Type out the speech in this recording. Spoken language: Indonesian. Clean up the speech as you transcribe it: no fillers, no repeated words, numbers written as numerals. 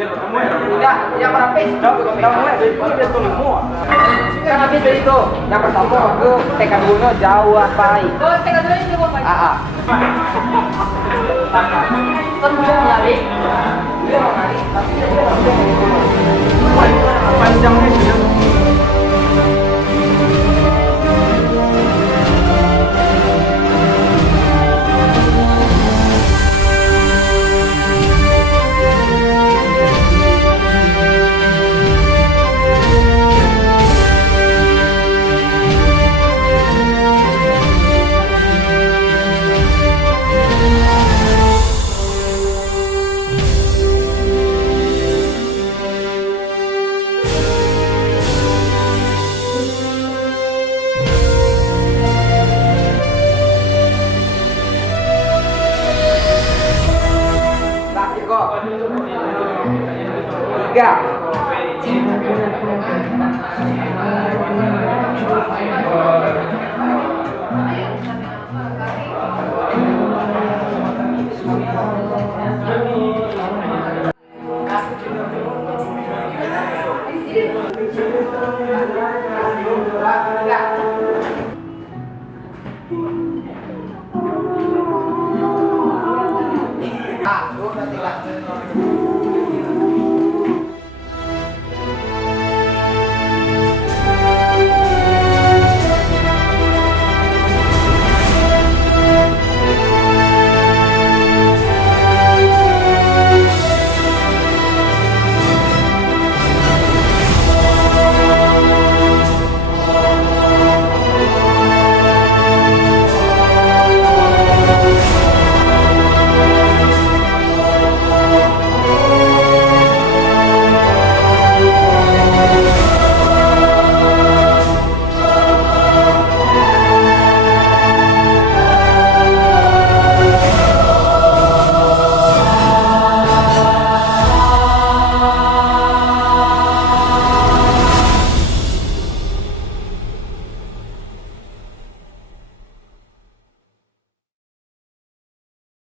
Tidak, yang berapis. Kan habis dari itu. Yang pertama aku tekan dulu jauh apa? Oh, tekan dulu ini apa? Ah. Kan mau lari. Dia mau lari, tapi panjangnya sudah. Tiga.